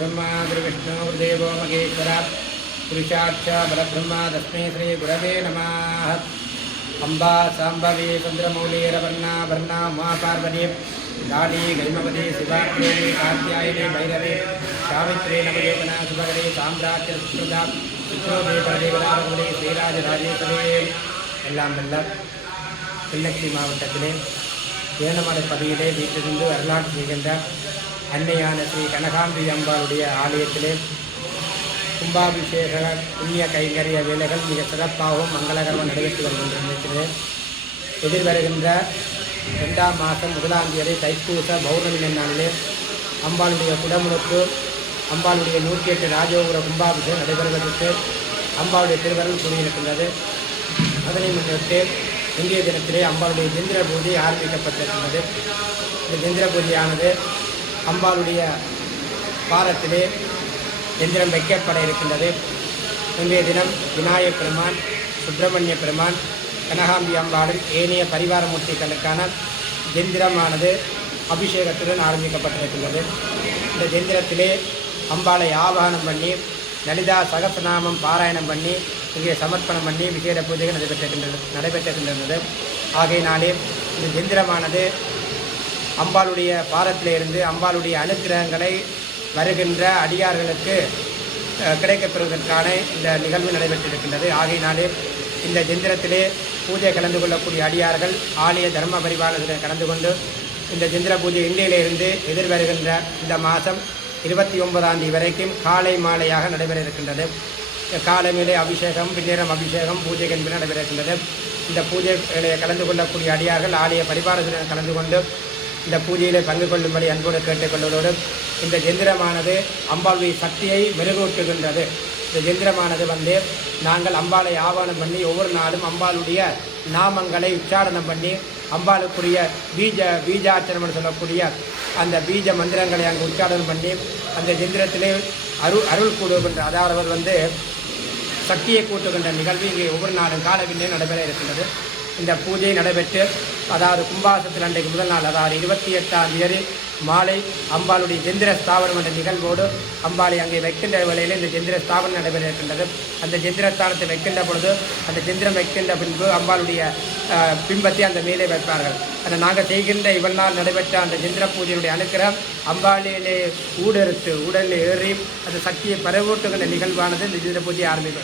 பிரம்மா திருவிஷ்ணு தேவோ மகேஸ்வரா புருஷாட்சா பரபிரம்மா தஸ்மே ஸ்ரீ குரவே நம அம்பா சாம்பவி சந்திரமௌலீரவர்ணா வர்ணா உமா பார்வதி லாலி கரிமபதி சிவாத்ரி காத்தியாயினி பைரவி சாவித்ரி நவயோகனா சுபகரி சாம்ராஜ்ய சுஷ்மிதா சுத்ரோபி பிரதிகளாகுடி ஸ்ரீராஜ ராஜேஸ்வரே எல்லாம் வெல்ல கிள்ளச்சி மாவட்டத்திலே ஏனமலை பதியிலே வீட்டிலிருந்து வரலாற்று செய்கின்ற அன்னையான ஸ்ரீ கனகாம்பி அம்பாளுடைய ஆலயத்திலே கும்பாபிஷேக புண்ணிய கைங்கரிய வேலைகள் மிக சிறப்பாகவும் மங்களகரமாக நடைபெற்று வருகின்ற நிலையத்திலே எதிர்வருகின்ற ரெண்டாம் மாதம் முதலாம் தேதி தைப்பூச பௌர்ணமி நாளிலே அம்பாளுடைய குடமுழுக்கு அம்பாளுடைய நூற்றி எட்டு ராஜோபுர கும்பாபிஷேகம் நடைபெறுவதற்கு அம்பாளுடைய திருவருள் கூறியிருக்கின்றது அதனை முன்னிட்டு இன்றைய தினத்திலே அம்பாளுடைய இந்திர பூஜை ஆரம்பிக்கப்பட்டிருக்கின்றது. இந்த இந்திர பூஜையானது அம்பாளுடைய பாரத்திலே எந்திரம் வைக்கப்பட இருக்கின்றது. இன்றைய தினம் விநாயகப் பெருமான் சுப்பிரமணிய பெருமான் கனகாம்பி அம்பாளும் ஏனைய பரிவாரமூர்த்திகளுக்கான ஜெந்திரமானது அபிஷேகத்துடன் ஆரம்பிக்கப்பட்டிருக்கின்றது. இந்த ஜெந்திரத்திலே அம்பாளை ஆவாகனம் பண்ணி லலிதா சகசநாமம் பாராயணம் பண்ணி இங்கே சமர்ப்பணம் பண்ணி விசேட பூஜைகள் நடைபெற்றிருக்கின்றது நடைபெற்றிருக்கின்றது. ஆகையினாலே இந்த ஜெந்திரமானது அம்பாளுடைய பாரத்திலே இருந்து அம்பாளுடைய அனுக்கிரகங்களை வருகின்ற அடியார்களுக்கு கிடைக்கப்பெறுவதற்கான இந்த நிகழ்வு நடைபெற்றிருக்கின்றது. ஆகையினாலே இந்த ஜெந்திரத்திலே பூஜை கலந்து கொள்ளக்கூடிய அடியார்கள் ஆலய தர்ம பரிபாலத்தில் கலந்து கொண்டு இந்த ஜெந்திர பூஜை இன்றையிலிருந்து எதிர்வருகின்ற இந்த மாதம் இருபத்தி ஒன்பதாம் தேதி வரைக்கும் காலை மாலையாக நடைபெற இருக்கின்றது காலமேலே அபிஷேகம் பின்னேரம் அபிஷேகம் பூஜை என்பது நடைபெற இருக்கின்றது இந்த பூஜைகளை கலந்து கொள்ளக்கூடிய அடியார்கள் ஆலய பரிபாலனத்தில் கலந்து கொண்டு இந்த பூஜையில் பங்கு கொள்ளும்படி அன்போடு கேட்டுக்கொள்வதோடு இந்த ஜெந்திரமானது அம்பாளுடைய சக்தியை மெருகூட்டுகின்றது. இந்த ஜெந்திரமானது வந்து நாங்கள் அம்பாளை ஆவணம் பண்ணி ஒவ்வொரு நாளும் அம்பாளுடைய நாமங்களை உச்சாரணம் பண்ணி அம்பாளுக்குரிய பீஜ பீஜாச்சரம்னு சொல்லக்கூடிய அந்த பீஜ மந்திரங்களை அங்கு உச்சாரணம் பண்ணி அந்த ஜெந்திரத்திலே அருள் அருள் கூடுகின்ற அதாவது அவர் வந்து சக்தியை கூட்டுகின்ற நிகழ்வு இங்கே ஒவ்வொரு நாளும் காலவில்லே நடைபெற இருக்கின்றது. இந்த பூஜை நடைபெற்று அதாவது கும்பாசத்தில் அன்றைக்கு முதல் நாள் அதாவது இருபத்தி எட்டாம் தேதி மாலை அம்பாளுடைய ஜெந்திர ஸ்தாபனம் என்ற நிகழ்வோடு அம்பாளை அங்கே வைக்கின்ற வேளையில் இந்த ஜெந்திர ஸ்தாபனம் நடைபெற இருக்கின்றது அந்த ஜெந்திரஸ்தானத்தை வைக்கின்ற பொழுது அந்த ஜெந்திரம் வைக்கின்ற பின்பு அம்பாளுடைய பிம்பத்தை அந்த மேலே வைப்பார்கள். அந்த நாங்கள் செய்கின்ற இவள் நாள் நடைபெற்ற அந்த ஜெந்திர பூஜையினுடைய அனுக்கிரம் அம்பாளியிலே ஊடறுத்து உடலில் ஏறி அந்த சக்தியை பரவூட்டுகின்ற நிகழ்வானது இந்த ஜெந்திர பூஜை ஆரம்பிக்க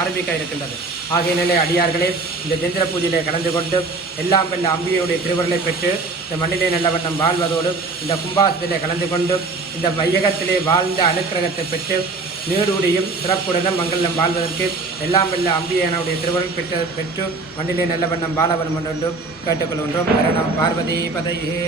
ஆரம்பிக்க இருக்கின்றது. ஆகையினாலே அடியார்களே இந்த ஜெந்திர பூஜையிலே கலந்து கொண்டு எல்லாம் வெல்ல அம்பியுடைய திருவருளை பெற்று இந்த மண்ணிலே நல்லவண்ணம் வாழ்வதோடு இந்த கும்பாசத்திலே கலந்து கொண்டு இந்த வையகத்திலே வாழ்ந்த அனுக்கிரகத்தை பெற்று நீடுடையும் சிறப்புடனும் மங்களம் வாழ்வதற்கு எல்லாம் வெல்ல அம்பிகையனுடைய திருவருள் பெற்ற பெற்று மண்ணிலே நல்ல வண்ணம் வாழவன் என்று கேட்டுக்கொள்கின்றோம். கரணம் பார்வதி பதையே.